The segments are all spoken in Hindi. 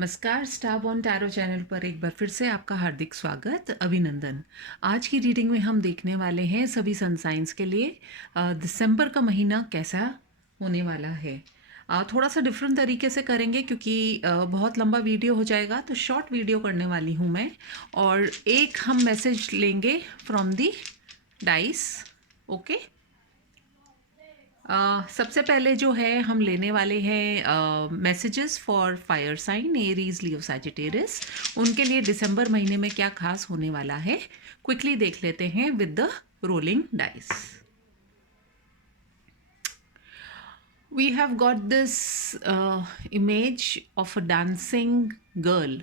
नमस्कार, स्टार बॉर्न टैरो चैनल पर एक बार फिर से आपका हार्दिक स्वागत, अभिनंदन। आज की रीडिंग में हम देखने वाले हैं सभी सन साइंस के लिए दिसंबर का महीना कैसा होने वाला है। थोड़ा सा डिफरेंट तरीके से करेंगे क्योंकि बहुत लंबा वीडियो हो जाएगा, तो शॉर्ट वीडियो करने वाली हूँ मैं। और एक हम मैसेज लेंगे फ्रॉम दी डाइस। ओके, सबसे पहले जो है हम लेने वाले हैं messages for fire sign Aries Leo Sagittarius. उनके लिए दिसंबर महीने में क्या खास होने वाला है क्विकली देख लेते हैं with the rolling dice. We have got this image of a dancing girl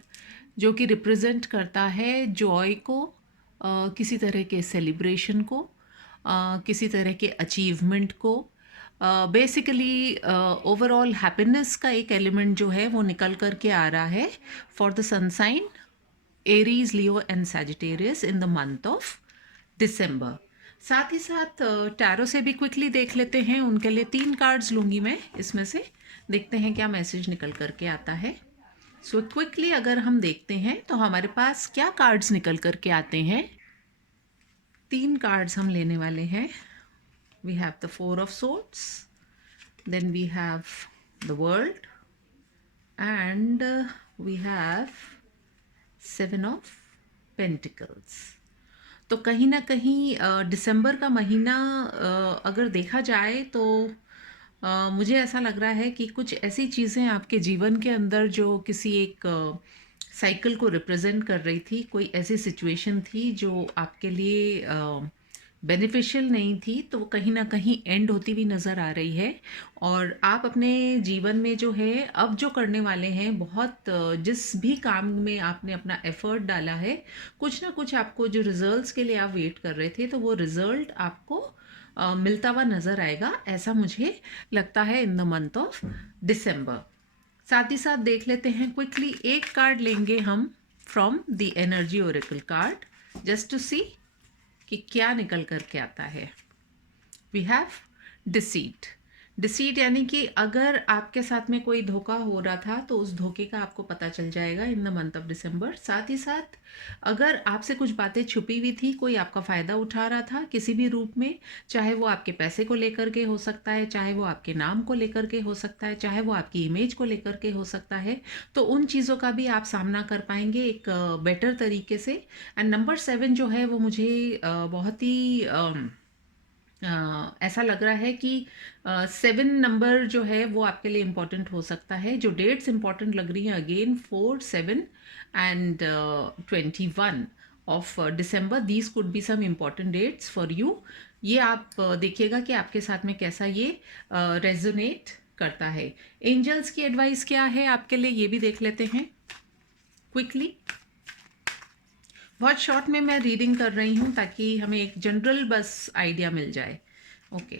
जो कि रिप्रेजेंट करता है जॉय को, किसी तरह के सेलिब्रेशन को, किसी तरह के अचीवमेंट को, बेसिकली ओवरऑल हैप्पीनेस का एक एलिमेंट जो है वो निकल कर के आ रहा है for the sun sign Aries Leo and Sagittarius in the month of December. साथ ही साथ टैरो से भी क्विकली देख लेते हैं, उनके लिए 3 कार्ड्स लूँगी मैं, इसमें से देखते हैं क्या मैसेज निकल करके आता है। सो क्विकली अगर हम देखते हैं तो हमारे पास क्या कार्ड्स निकल करके आते हैं। 3 कार्ड्स हम लेने वाले हैं। We have the Four of Swords, then we have the World, and we have Seven of Pentacles. तो कहीं ना कहीं दिसंबर का महीना अगर देखा जाए तो मुझे ऐसा लग रहा है कि कुछ ऐसी चीज़ें आपके जीवन के अंदर जो किसी एक साइकिल को रिप्रेजेंट कर रही थी, कोई ऐसी सिचुएशन थी जो आपके लिए बेनिफिशियल नहीं थी, तो वो कहीं ना कहीं एंड होती हुई नज़र आ रही है। और आप अपने जीवन में जो है अब जो करने वाले हैं, बहुत जिस भी काम में आपने अपना एफर्ट डाला है, कुछ ना कुछ आपको जो रिजल्ट्स के लिए आप वेट कर रहे थे, तो वो रिजल्ट आपको मिलता हुआ नज़र आएगा, ऐसा मुझे लगता है इन द मंथ ऑफ दिसंबर। साथ ही साथ देख लेते हैं क्विकली, एक कार्ड लेंगे हम from the energy oracle card just to see कि क्या निकल करके आता है। We have deceit. डिसीट यानी कि अगर आपके साथ में कोई धोखा हो रहा था तो उस धोखे का आपको पता चल जाएगा इन द मंथ ऑफ दिसंबर। साथ ही साथ अगर आपसे कुछ बातें छुपी हुई थी, कोई आपका फ़ायदा उठा रहा था किसी भी रूप में, चाहे वो आपके पैसे को लेकर के हो सकता है, चाहे वो आपके नाम को लेकर के हो सकता है, चाहे वो आपकी इमेज को लेकर के हो सकता है, तो उन चीज़ों का भी आप सामना कर पाएंगे एक बेटर तरीके से। एंड नंबर 7 जो है वो मुझे बहुत ही ऐसा लग रहा है कि 7 नंबर जो है वो आपके लिए इम्पॉर्टेंट हो सकता है। जो डेट्स इम्पॉर्टेंट लग रही हैं again 4, 7 and 21 of December, these could be some important dates for you. ये आप देखिएगा कि आपके साथ में कैसा ये रेजोनेट करता है। एंजल्स की एडवाइस क्या है आपके लिए, ये भी देख लेते हैं क्विकली। बहुत शॉर्ट में मैं रीडिंग कर रही हूँ ताकि हमें एक जनरल बस आइडिया मिल जाए। Okay,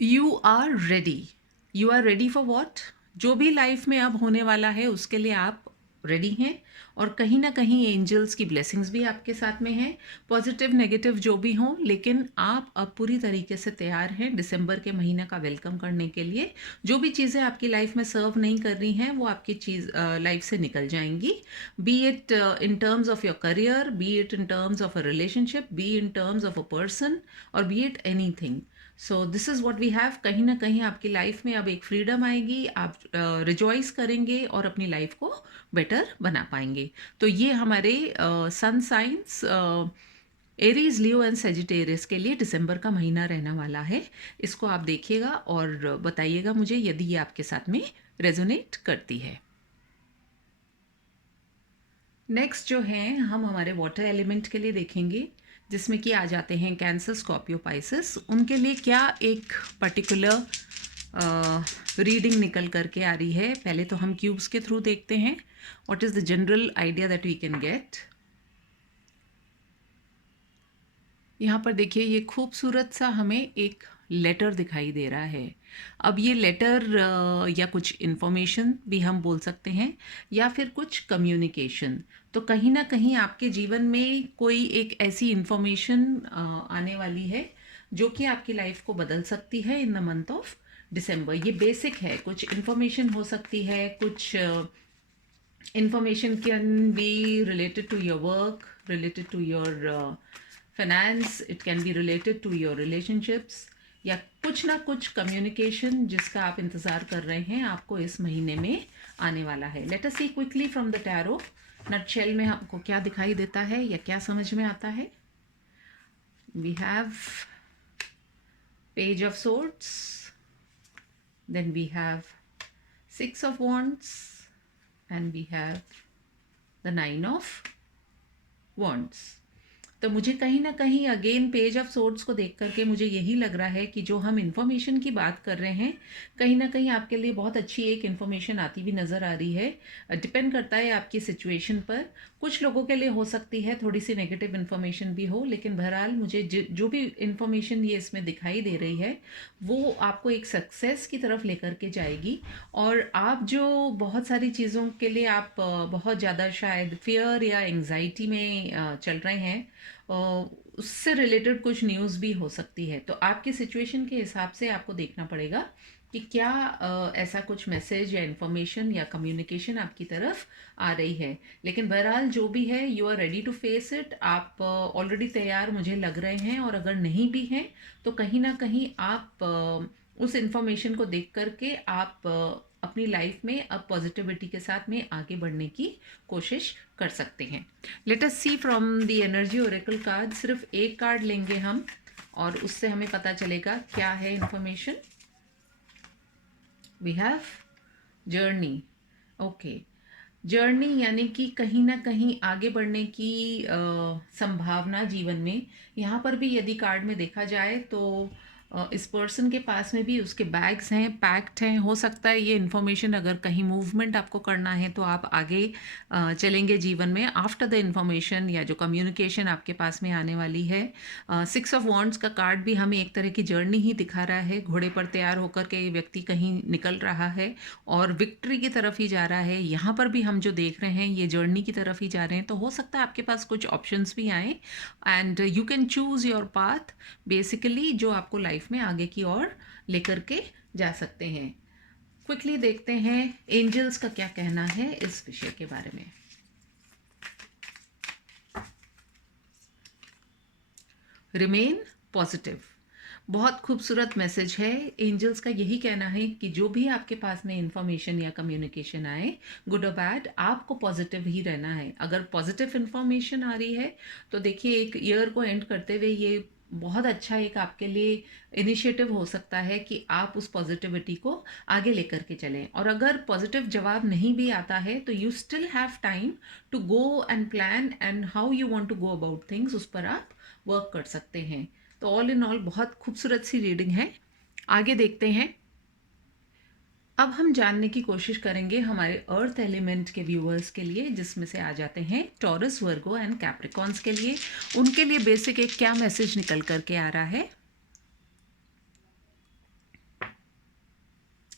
you are ready. You are ready for what? जो भी लाइफ में अब होने वाला है उसके लिए आप रेडी हैं, और कहीं ना कहीं एंजल्स की ब्लेसिंग्स भी आपके साथ में हैं, पॉजिटिव नेगेटिव जो भी हों, लेकिन आप अब पूरी तरीके से तैयार हैं दिसंबर के महीने का वेलकम करने के लिए। जो भी चीज़ें आपकी लाइफ में सर्व नहीं कर रही हैं वो आपकी लाइफ से निकल जाएंगी, be it in terms of your career, be it in terms of a relationship, be in terms of a person, और be it anything. So this is what we have. कहीं ना कहीं आपकी लाइफ में अब एक फ्रीडम आएगी, आप रिजॉइस करेंगे और अपनी लाइफ को बेटर बना पाएंगे। तो ये हमारे sun signs Aries Leo and Sagittarius के लिए दिसंबर का महीना रहने वाला है। इसको आप देखिएगा और बताइएगा मुझे यदि ये आपके साथ में रेजोनेट करती है। नेक्स्ट जो है हम हमारे वाटर एलिमेंट के लिए देखेंगे, जिसमें कि आ जाते हैं कैंसर, स्कॉर्पियो, पाइसेस। उनके लिए क्या एक पर्टिकुलर रीडिंग निकल करके आ रही है। पहले तो हम क्यूब्स के थ्रू देखते हैं what is the general idea that we can get. यहाँ पर देखिए, ये खूबसूरत सा हमें एक लेटर दिखाई दे रहा है। अब ये लेटर या कुछ इन्फॉर्मेशन भी हम बोल सकते हैं, या फिर कुछ कम्युनिकेशन। तो कहीं ना कहीं आपके जीवन में कोई एक ऐसी इन्फॉर्मेशन आने वाली है जो कि आपकी लाइफ को बदल सकती है इन द मंथ ऑफ दिसंबर, ये बेसिक है। कुछ इन्फॉर्मेशन हो सकती है, कुछ information can be related to your work, related to your finance, it can be related to your relationships, या कुछ ना कुछ कम्युनिकेशन जिसका आप इंतज़ार कर रहे हैं आपको इस महीने में आने वाला है। Let us see quickly from the tarot, nutshell में हमको क्या दिखाई देता है या क्या समझ में आता है। We have page of swords, then we have 6 of wands, and we have the 9 of wands। तो मुझे कहीं ना कहीं अगेन पेज ऑफ सोर्ड्स को देख करके मुझे यही लग रहा है कि जो हम इन्फॉर्मेशन की बात कर रहे हैं, कहीं ना कहीं आपके लिए बहुत अच्छी एक इन्फॉर्मेशन आती भी नज़र आ रही है। डिपेंड करता है आपकी सिचुएशन पर। कुछ लोगों के लिए हो सकती है थोड़ी सी नेगेटिव इन्फॉर्मेशन भी हो, लेकिन बहरहाल मुझे जो भी इन्फॉर्मेशन ये इसमें दिखाई दे रही है वो आपको एक सक्सेस की तरफ लेकर के जाएगी। और आप जो बहुत सारी चीज़ों के लिए आप बहुत ज़्यादा शायद फियर या एंग्जाइटी में चल रहे हैं, उससे रिलेटेड कुछ न्यूज़ भी हो सकती है। तो आपकी सिचुएशन के हिसाब से आपको देखना पड़ेगा कि क्या ऐसा कुछ मैसेज या इन्फॉर्मेशन या कम्युनिकेशन आपकी तरफ आ रही है। लेकिन बहरहाल जो भी है, you are ready to face it. आप ऑलरेडी तैयार मुझे लग रहे हैं, और अगर नहीं भी हैं तो कहीं ना कहीं आप उस इन्फॉर्मेशन को देख करके आप अपनी लाइफ में अब पॉजिटिविटी के साथ में आगे बढ़ने की कोशिश कर सकते हैं। Let us see from the energy oracle card. सिर्फ एक कार्ड लेंगे हम और उससे हमें पता चलेगा क्या है information. We have journey. Okay, journey यानी कि कहीं ना कहीं आगे बढ़ने की संभावना जीवन में। यहाँ पर भी यदि कार्ड में देखा जाए तो इस पर्सन के पास में भी उसके बैग्स हैं, पैक्ड हैं। हो सकता है ये इन्फॉर्मेशन, अगर कहीं मूवमेंट आपको करना है तो आप आगे चलेंगे जीवन में आफ्टर द इन्फॉर्मेशन या जो कम्युनिकेशन आपके पास में आने वाली है। 6 ऑफ वॉन्ड्स का कार्ड भी हमें एक तरह की जर्नी ही दिखा रहा है। घोड़े पर तैयार होकर के ये व्यक्ति कहीं निकल रहा है और विक्ट्री की तरफ ही जा रहा है। यहाँ पर भी हम जो देख रहे हैं ये जर्नी की तरफ ही जा रहे हैं। तो हो सकता है आपके पास कुछ ऑप्शंस भी आए, and you can choose your path basically, जो आपको लाइफ में आगे की ओर लेकर के जा सकते हैं। क्विकली देखते हैं एंजल्स का क्या कहना है इस विषय के बारे में। रिमेन पॉजिटिव, बहुत खूबसूरत मैसेज है। एंजल्स का यही कहना है कि जो भी आपके पास में इंफॉर्मेशन या कम्युनिकेशन आए, गुड और बैड, आपको पॉजिटिव ही रहना है। अगर पॉजिटिव इंफॉर्मेशन आ रही है तो देखिए, एक ईयर को एंड करते हुए ये बहुत अच्छा एक आपके लिए इनिशिएटिव हो सकता है कि आप उस पॉजिटिविटी को आगे लेकर के चलें। और अगर पॉजिटिव जवाब नहीं भी आता है तो you still have time to go and plan and how you want to go about things, उस पर आप वर्क कर सकते हैं। तो ऑल इन ऑल बहुत खूबसूरत सी रीडिंग है। आगे देखते हैं। अब हम जानने की कोशिश करेंगे हमारे अर्थ एलिमेंट के व्यूअर्स के लिए, जिसमें से आ जाते हैं टॉरस, वर्गो एंड कैप्रिकॉन्स के लिए। उनके लिए बेसिक एक क्या मैसेज निकल करके आ रहा है।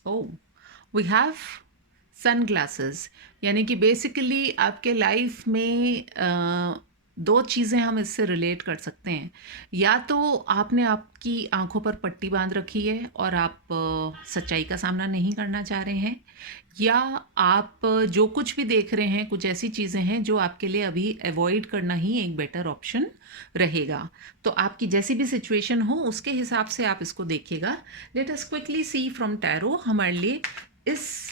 ओह, वी हैव सनग्लासेस, यानी कि बेसिकली आपके लाइफ में दो चीज़ें हम इससे रिलेट कर सकते हैं। या तो आपने आपकी आंखों पर पट्टी बांध रखी है और आप सच्चाई का सामना नहीं करना चाह रहे हैं, या आप जो कुछ भी देख रहे हैं कुछ ऐसी चीज़ें हैं जो आपके लिए अभी अवॉइड करना ही एक बेटर ऑप्शन रहेगा। तो आपकी जैसी भी सिचुएशन हो उसके हिसाब से आप इसको देखिएगा। Let us quickly see from tarot हमारे लिए इस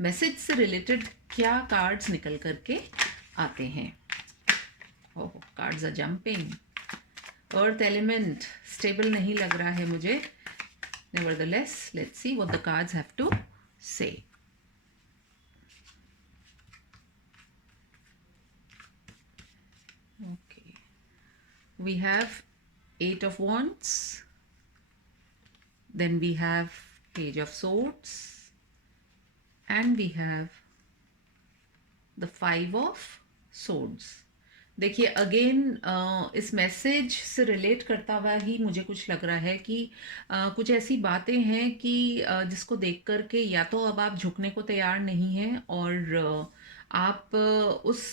मैसेज से रिलेटेड क्या कार्ड्स निकल करके आते हैं। Oh, cards are jumping. Earth element stable नहीं लग रहा है मुझे। Nevertheless, let's see what the cards have to say. Okay, we have 8 of wands, then we have page of swords, and we have the 5 of swords। देखिए अगेन इस मैसेज से रिलेट करता हुआ ही मुझे कुछ लग रहा है कि कुछ ऐसी बातें हैं कि जिसको देख कर के या तो अब आप झुकने को तैयार नहीं हैं, और आप उस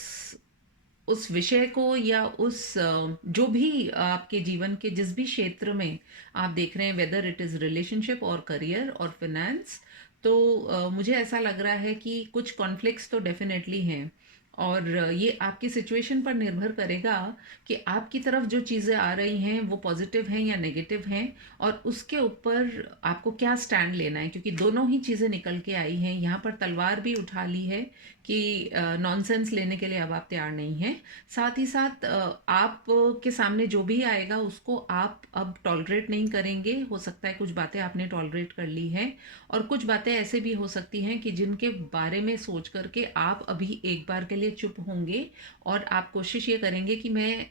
उस विषय को या उस जो भी आपके जीवन के जिस भी क्षेत्र में आप देख रहे हैं, वेदर इट इज़ रिलेशनशिप और करियर और फिनेंस, तो मुझे ऐसा लग रहा है कि कुछ कॉन्फ्लिक्ट्स तो डेफिनेटली हैं। और ये आपकी सिचुएशन पर निर्भर करेगा कि आपकी तरफ जो चीज़ें आ रही हैं वो पॉजिटिव हैं या नेगेटिव हैं, और उसके ऊपर आपको क्या स्टैंड लेना है, क्योंकि दोनों ही चीज़ें निकल के आई हैं। यहाँ पर तलवार भी उठा ली है कि नॉनसेंस लेने के लिए अब आप तैयार नहीं हैं। साथ ही साथ आप के सामने जो भी आएगा उसको आप अब टॉलरेट नहीं करेंगे। हो सकता है कुछ बातें आपने टॉलरेट कर ली हैं, और कुछ बातें ऐसे भी हो सकती हैं कि जिनके बारे में सोच करके आप अभी एक बार के लिए चुप होंगे, और आप कोशिश ये करेंगे कि मैं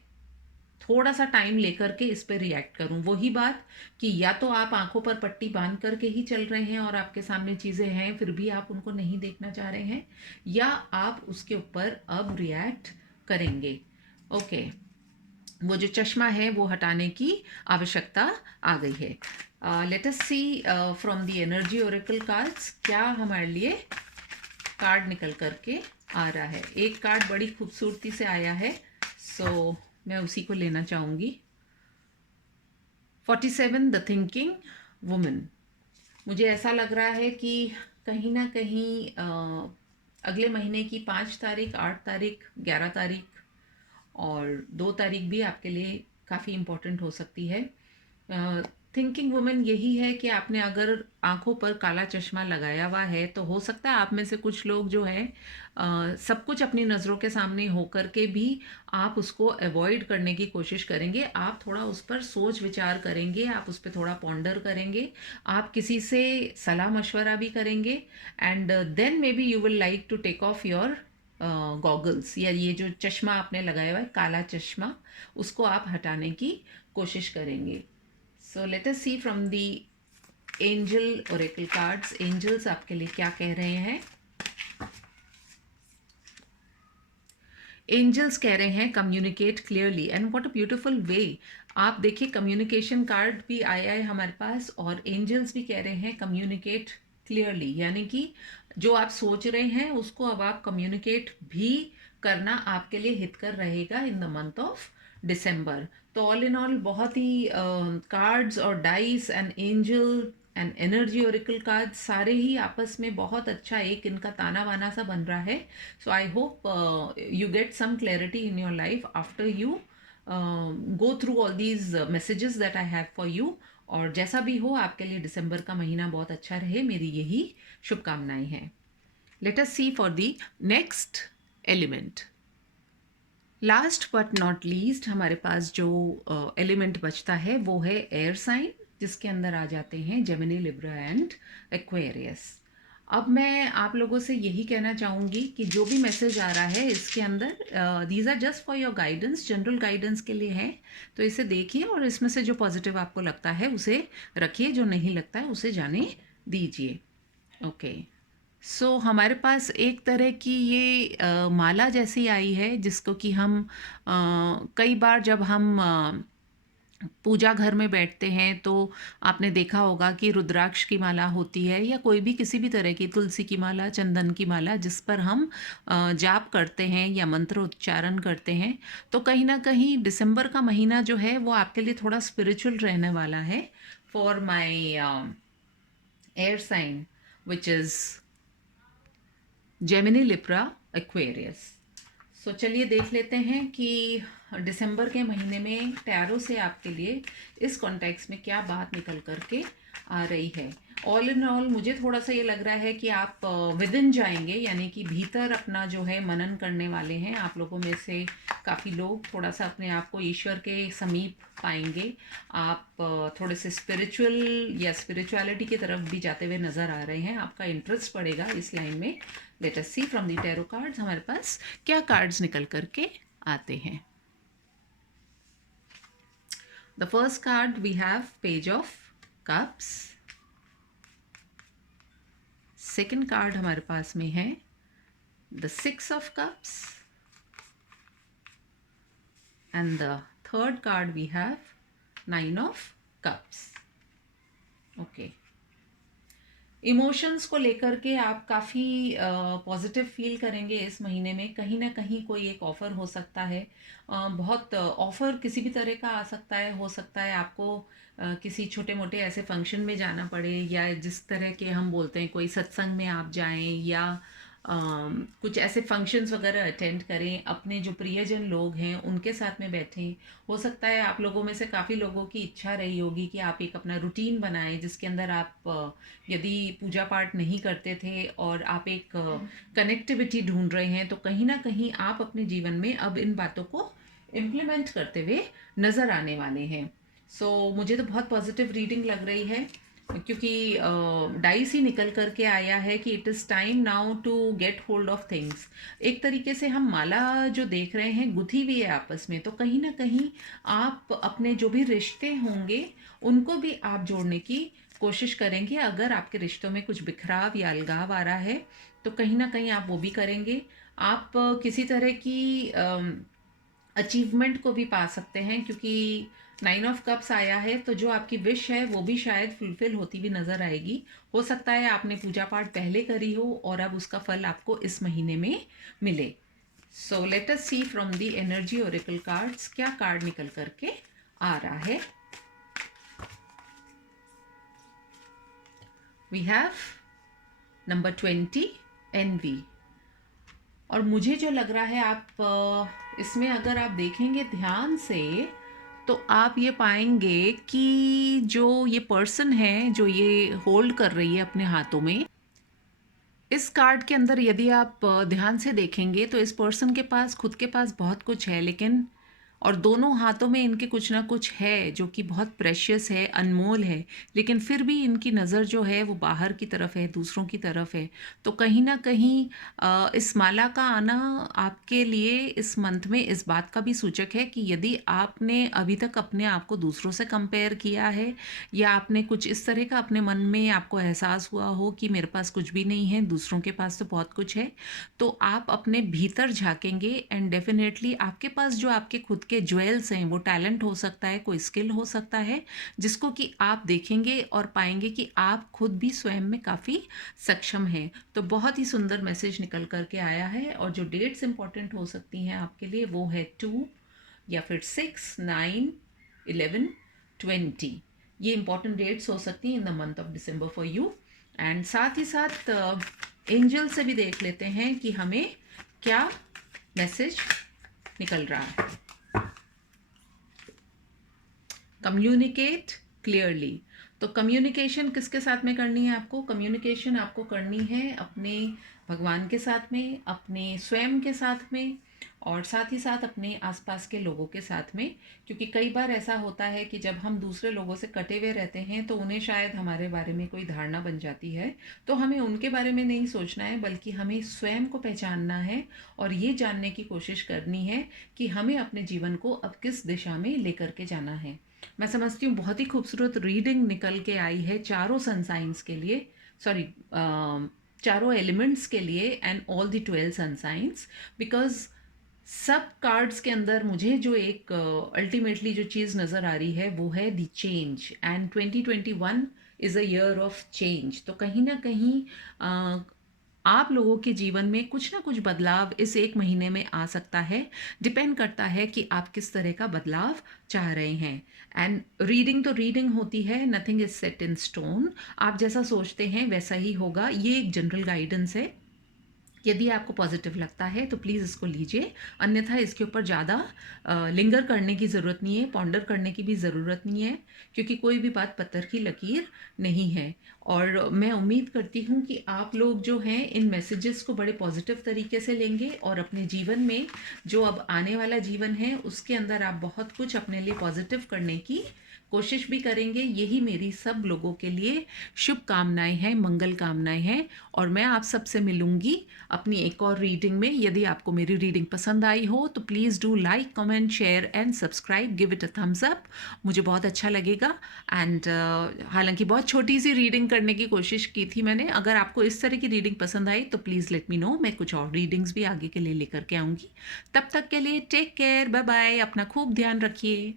थोड़ा सा टाइम लेकर के इस पे रिएक्ट करूं। वही बात कि या तो आप आंखों पर पट्टी बांध करके ही चल रहे हैं और आपके सामने चीज़ें हैं फिर भी आप उनको नहीं देखना चाह रहे हैं, या आप उसके ऊपर अब रिएक्ट करेंगे। ओके, वो जो चश्मा है वो हटाने की आवश्यकता आ गई है। Let us see from the energy oracle cards क्या हमारे लिए कार्ड निकल करके आ रहा है। एक कार्ड बड़ी खूबसूरती से आया है, सो मैं उसी को लेना चाहूँगी। 47 द थिंकिंग वुमन। मुझे ऐसा लग रहा है कि कहीं ना कहीं अगले महीने की 5 तारीख, 8 तारीख, 11 तारीख और 2 तारीख भी आपके लिए काफ़ी इम्पोर्टेंट हो सकती है। थिंकिंग वुमेन यही है कि आपने अगर आंखों पर काला चश्मा लगाया हुआ है तो हो सकता है आप में से कुछ लोग जो है सब कुछ अपनी नज़रों के सामने होकर के भी आप उसको अवॉइड करने की कोशिश करेंगे। आप थोड़ा उस पर सोच विचार करेंगे, आप उस पर थोड़ा पॉन्डर करेंगे, आप किसी से सलाह मशवरा भी करेंगे, and then maybe you will like to take off your goggles, या ये जो चश्मा आपने लगाया हुआ है काला चश्मा, उसको आप हटाने की कोशिश करेंगे। So let us see from the angel oracle cards, angels आपके लिए क्या कह रहे हैं। एंजल्स कह रहे हैं communicate clearly, and what a beautiful way. आप देखिए कम्युनिकेशन कार्ड भी आया है हमारे पास, और एंजल्स भी कह रहे हैं कम्युनिकेट क्लियरली, यानी कि जो आप सोच रहे हैं उसको अब आप कम्युनिकेट भी करना आपके लिए हितकर रहेगा इन द मंथ ऑफ दिसंबर। तो ऑल इन ऑल बहुत ही कार्ड्स और dice and angel and energy Oracle card सारे ही आपस में बहुत अच्छा एक इनका ताना बाना सा बन रहा है। So I hope you get some clarity in your life after you go through all these messages that I have for you। और जैसा भी हो आपके लिए दिसंबर का महीना बहुत अच्छा रहे, मेरी यही शुभकामनाएं हैं। Let us see for the next element. Last but not least हमारे पास जो एलिमेंट बचता है वो है एयर साइन, जिसके अंदर आ जाते हैं जेमिनी, लिब्रा एंड एक्वेरियस। अब मैं आप लोगों से यही कहना चाहूँगी कि जो भी मैसेज आ रहा है इसके अंदर these are just for your guidance, general guidance के लिए है। तो इसे देखिए और इसमें से जो पॉजिटिव आपको लगता है उसे रखिए, जो नहीं लगता है उसे जाने दीजिए। ओके, सो हमारे पास एक तरह की ये माला जैसी आई है, जिसको कि हम कई बार जब हम पूजा घर में बैठते हैं तो आपने देखा होगा कि रुद्राक्ष की माला होती है, या कोई भी किसी भी तरह की, तुलसी की माला, चंदन की माला, जिस पर हम जाप करते हैं या मंत्र उच्चारण करते हैं। तो कहीं ना कहीं दिसंबर का महीना जो है वो आपके लिए थोड़ा स्पिरिचुअल रहने वाला है for my air sign which is Gemini, Libra, Aquarius. So चलिए देख लेते हैं कि दिसंबर के महीने में टैरो से आपके लिए इस कॉन्टेक्स्ट में क्या बात निकल करके आ रही है। ऑल इन ऑल मुझे थोड़ा सा ये लग रहा है कि आप विद इन जाएंगे, यानी कि भीतर अपना जो है मनन करने वाले हैं। आप लोगों में से काफ़ी लोग थोड़ा सा अपने आप को ईश्वर के समीप पाएंगे। आप थोड़े से स्पिरिचुअल या स्पिरिचुअलिटी की तरफ भी जाते हुए नज़र आ रहे हैं। आपका इंटरेस्ट पड़ेगा इस लाइन में। Let us see from the tarot cards हमारे पास क्या कार्ड्स निकल करके आते हैं। The first card we have page of cups. Second card हमारे पास में है the 6 of cups, and the third card we have 9 of cups. Okay, emotions को लेकर के आप काफ़ी पॉजिटिव फील करेंगे इस महीने में। कहीं ना कहीं कोई एक ऑफ़र हो सकता है, बहुत ऑफ़र किसी भी तरह का आ सकता है। हो सकता है आपको किसी छोटे मोटे ऐसे फंक्शन में जाना पड़े, या जिस तरह के हम बोलते हैं कोई सत्संग में आप जाएं, या कुछ ऐसे फंक्शंस वगैरह अटेंड करें, अपने जो प्रियजन लोग हैं उनके साथ में बैठें। हो सकता है आप लोगों में से काफ़ी लोगों की इच्छा रही होगी कि आप एक अपना रूटीन बनाएं जिसके अंदर आप यदि पूजा पाठ नहीं करते थे और आप एक कनेक्टिविटी ढूंढ रहे हैं, तो कहीं ना कहीं आप अपने जीवन में अब इन बातों को इम्प्लीमेंट करते हुए नज़र आने वाले हैं। मुझे तो बहुत पॉजिटिव रीडिंग लग रही है, क्योंकि डाइस ही निकल करके आया है कि it is time now to get hold of things. एक तरीके से हम माला जो देख रहे हैं गुथी हुई है आपस में, तो कहीं ना कहीं आप अपने जो भी रिश्ते होंगे उनको भी आप जोड़ने की कोशिश करेंगे। अगर आपके रिश्तों में कुछ बिखराव या अलगाव आ रहा है तो कहीं ना कहीं आप वो भी करेंगे। आप किसी तरह की अचीवमेंट को भी पा सकते हैं, क्योंकि 9 ऑफ कप्स आया है, तो जो आपकी विश है वो भी शायद फुलफिल होती भी नज़र आएगी। हो सकता है आपने पूजा पाठ पहले करी हो और अब उसका फल आपको इस महीने में मिले। So let us see from the energy oracle cards क्या कार्ड निकल करके आ रहा है। We have number 20 envy. और मुझे जो लग रहा है, आप इसमें अगर आप देखेंगे ध्यान से तो आप ये पाएंगे कि जो ये पर्सन है जो ये होल्ड कर रही है अपने हाथों में, इस कार्ड के अंदर यदि आप ध्यान से देखेंगे तो इस पर्सन के पास खुद के पास बहुत कुछ है, लेकिन और दोनों हाथों में इनके कुछ ना कुछ है जो कि बहुत प्रेशियस है, अनमोल है, लेकिन फिर भी इनकी नज़र जो है वो बाहर की तरफ है, दूसरों की तरफ है। तो कहीं ना कहीं इस माला का आना आपके लिए इस मंथ में इस बात का भी सूचक है कि यदि आपने अभी तक अपने आप को दूसरों से कंपेयर किया है, या आपने कुछ इस तरह का अपने मन में आपको एहसास हुआ हो कि मेरे पास कुछ भी नहीं है, दूसरों के पास तो बहुत कुछ है, तो आप अपने भीतर झांकेंगे एंड डेफिनेटली आपके पास जो आपके खुद के ज्वेल्स हैं, वो टैलेंट हो सकता है, कोई स्किल हो सकता है, जिसको कि आप देखेंगे और पाएंगे कि आप खुद भी स्वयं में काफ़ी सक्षम हैं। तो बहुत ही सुंदर मैसेज निकल करके आया है। और जो डेट्स इंपॉर्टेंट हो सकती हैं आपके लिए वो है 2 या फिर 6, 9, 11, 20। ये इंपॉर्टेंट डेट्स हो सकती हैं इन the month of December for you. And साथ ही साथ एंजल से भी देख लेते हैं कि हमें क्या मैसेज निकल रहा है। Communicate clearly. तो कम्युनिकेशन किसके साथ में करनी है आपको? कम्युनिकेशन आपको करनी है अपने भगवान के साथ में, अपने स्वयं के साथ में, और साथ ही साथ अपने आसपास के लोगों के साथ में। क्योंकि कई बार ऐसा होता है कि जब हम दूसरे लोगों से कटे हुए रहते हैं तो उन्हें शायद हमारे बारे में कोई धारणा बन जाती है। तो हमें उनके बारे में नहीं सोचना है, बल्कि हमें स्वयं को पहचानना है और ये जानने की कोशिश करनी है कि हमें अपने जीवन को अब किस दिशा में लेकर के जाना है। मैं समझती हूँ बहुत ही खूबसूरत रीडिंग निकल के आई है चारों सन साइंस के लिए, सॉरी, चारों एलिमेंट्स के लिए and all the 12 sun signs. Because सब कार्ड्स के अंदर मुझे जो एक अल्टीमेटली जो चीज़ नज़र आ रही है वो है the change, and 2021 is a year of change. तो कहीं ना कहीं आप लोगों के जीवन में कुछ ना कुछ बदलाव इस एक महीने में आ सकता है। डिपेंड करता है कि आप किस तरह का बदलाव चाह रहे हैं। एंड रीडिंग तो रीडिंग होती है, nothing is set in stone. आप जैसा सोचते हैं वैसा ही होगा। ये एक जनरल गाइडेंस है। यदि आपको पॉजिटिव लगता है तो प्लीज़ इसको लीजिए, अन्यथा इसके ऊपर ज़्यादा लिंगर करने की ज़रूरत नहीं है, पॉन्डर करने की भी ज़रूरत नहीं है, क्योंकि कोई भी बात पत्थर की लकीर नहीं है। और मैं उम्मीद करती हूँ कि आप लोग जो हैं इन मैसेजेस को बड़े पॉजिटिव तरीके से लेंगे और अपने जीवन में जो अब आने वाला जीवन है उसके अंदर आप बहुत कुछ अपने लिए पॉजिटिव करने की कोशिश भी करेंगे। यही मेरी सब लोगों के लिए शुभकामनाएं हैं, मंगल कामनाएं हैं। और मैं आप सबसे मिलूंगी अपनी एक और रीडिंग में। यदि आपको मेरी रीडिंग पसंद आई हो तो please do like, comment, share and subscribe, give it a thumbs up, मुझे बहुत अच्छा लगेगा। एंड हालांकि बहुत छोटी सी रीडिंग करने की कोशिश की थी मैंने। अगर आपको इस तरह की रीडिंग पसंद आई तो प्लीज़ लेट मी नो, मैं कुछ और रीडिंग्स भी आगे के लिए लेकर के आऊँगी। तब तक के लिए टेक केयर, बाय बाय, अपना खूब ध्यान रखिए।